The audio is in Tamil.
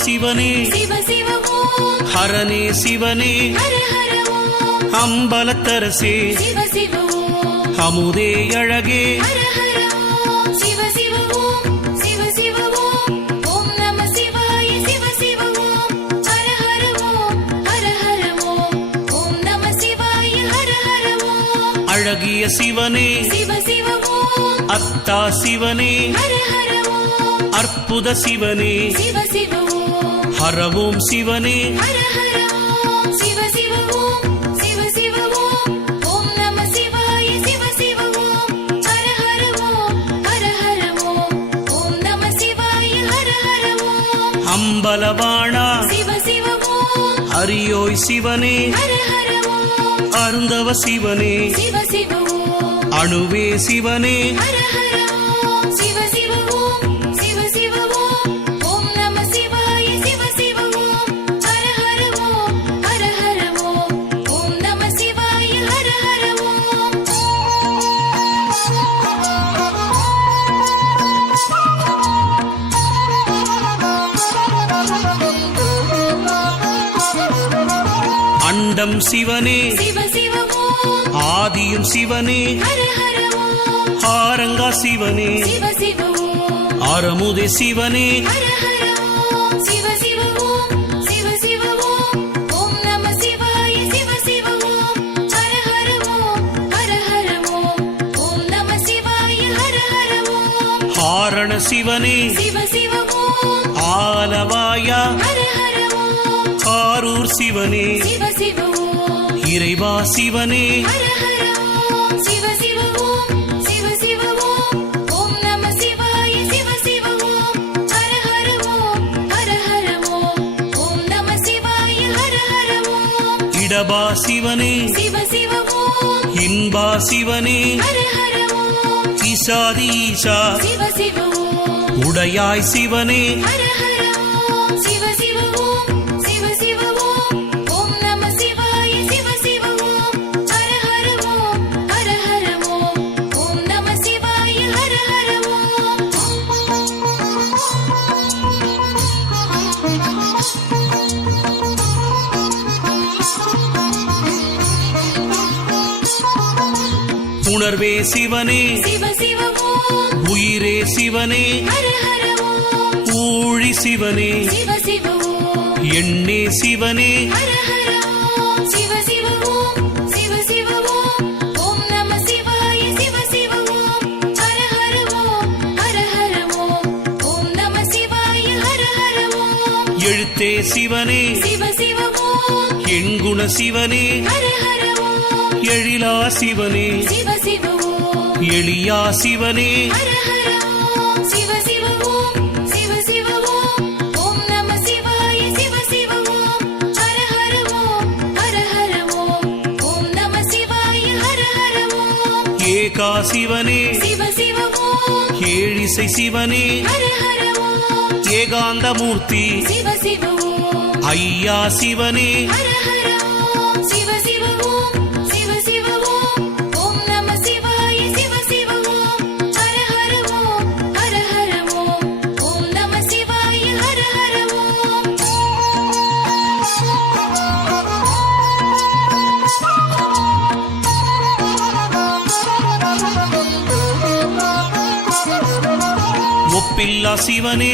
சிவனே சிவ சிவ ஓம் ஹரனே சிவனே ஹர ஹர ஓம் அம்பலத்தரசே சிவ சிவ ஓம் அமுதே அழகே ஹர ஹர ஓம் சிவ சிவ ஓம் சிவ சிவ ஓம் ஓம் நம சிவாய சிவ சிவ ஓம் ஹர ஹர ஓம் ஹர ஹர ஓம் ஓம் நம சிவாய ஹர ஹர ஓம் அழகிய சிவனே சிவ சிவ ஓம் அத்தா சிவனே ஹர ஹர ஓம் அற்புத சிவனே சிவ சிவ ஓம் ஹரவோம் சிவனே ஹர ஹர ஓம் சிவ சிவ ஓம் சிவ சிவ ஓம் ஓம் நம சிவாய சிவ சிவ ஓம் ஹர ஹர ஓம் ஹர ஹர ஓம் ஓம் நம சிவாய ஹர ஹர ஓம் அம்பலவாணா சிவ சிவ ஓம் அரியோய் சிவனே ஹர ஹர ஓம் அருந்தவ சிவனே சிவ சிவ ஓம் அணுவே சிவனே ஹர ஹர ஓம் சிவ சிவ ஓம் சிவ சிவ ஓம் ஓம் நம சிவாய சிவ சிவ ஓம் ஹர ஹர ஓம் ஹர ஹர ஓம் ஓம் நம சிவாய ஹர ஹர ஓம் அண்டம் சிவனே சிவ சிவ ஓம் ஆதியும் சிவனே ஹர ஹர ஓம் ஆரங்கா சிவனே சிவ சிவ ஓம் அறமுதே சிவனே ஹர ஹர ஓம் சிவ சிவ ஓம் சிவ சிவ ஓம் ஓம் நம சிவாய சிவ சிவ ஓம் ஹர ஹர ஓம் ஹர ஹர ஓம் ஓம் நம சிவாய ஹர ஹர ஓம் ஆரண சிவனே சிவ சிவ ஓம் ஆலவாயா ஹர ஹர ஓம் ஆரூர் சிவனே சிவ சிவ ஓம் இறைவா சிவனே ஹர ஹர ஓம் சிவ சிவ ஓம் சிவ சிவ ஓம் ஓம் நம சிவாய சிவ சிவ ஓம் ஹர ஹர ஓம் ஹர ஹர ஓம் ஓம் நம சிவாய ஹர ஹர ஓம் இடபா சிவனே சிவ சிவ ஓம் இன்பா சிவனே ஹர ஹர ஓம் ஈசாதி ஈசா சிவ சிவ ஓம் உடையாய் சிவனே ஹர ஹர ஓம் சிவ சிவ ஓம் சிவ சிவ ஓம் ஓம் நம சிவாய சிவ சிவ ஓம் ஹர ஹர ஓம் ஹர ஹர ஓம் ஓம் நம சிவாய ஹர ஹர ஓம் உணர்வே சிவனே சிவ சிவ ஓம் உயிரே சிவனே ஹர ஹர ஓம் ஊழி சிவனே சிவ சிவ ஓம் எண்ணே சிவனே ஹர ஹர ஓம் சிவ சிவ ஓம் சிவ சிவ ஓம் ஓம் நம சிவாய சிவ சிவ ஓம் ஹர ஹர ஓம் ஹர ஹர ஓம் ஓம் நம சிவாய ஹர ஹர ஓம் எழுத்தே சிவனே சிவ சிவ ஓம் எண்குண சிவனே ஹர ஹர ஓம் எழிலா சிவனே சிவ சிவ ஓம் எளியா சிவனே ஹர ஹர ஓம் சிவ சிவ ஓம் சிவ சிவ ஓம் ஓம் நம சிவாய சிவ சிவ ஓம் ஹர ஹர ஓம் ஹர ஹர ஓம் ஓம் நம சிவாய ஹர ஹர ஓம் ஏகா சிவனே சிவ சிவ ஓம் ஏழிசை சிவனே ஹர ஹர ஓம் ஏகாந்தமூர்த்தி சிவ சிவ ஓம் ஐயா சிவனே ஹர ஹர ஓம் சிவ சிவ ஓம் சிவ சிவ ஓம் ஓம் நம சிவாய சிவ சிவ ஓம் ஹர ஹர ஓம் ஹர ஹர ஓம் ஓம் நம சிவாய ஹர ஹர ஓம் ஒப்பில்லா சிவனே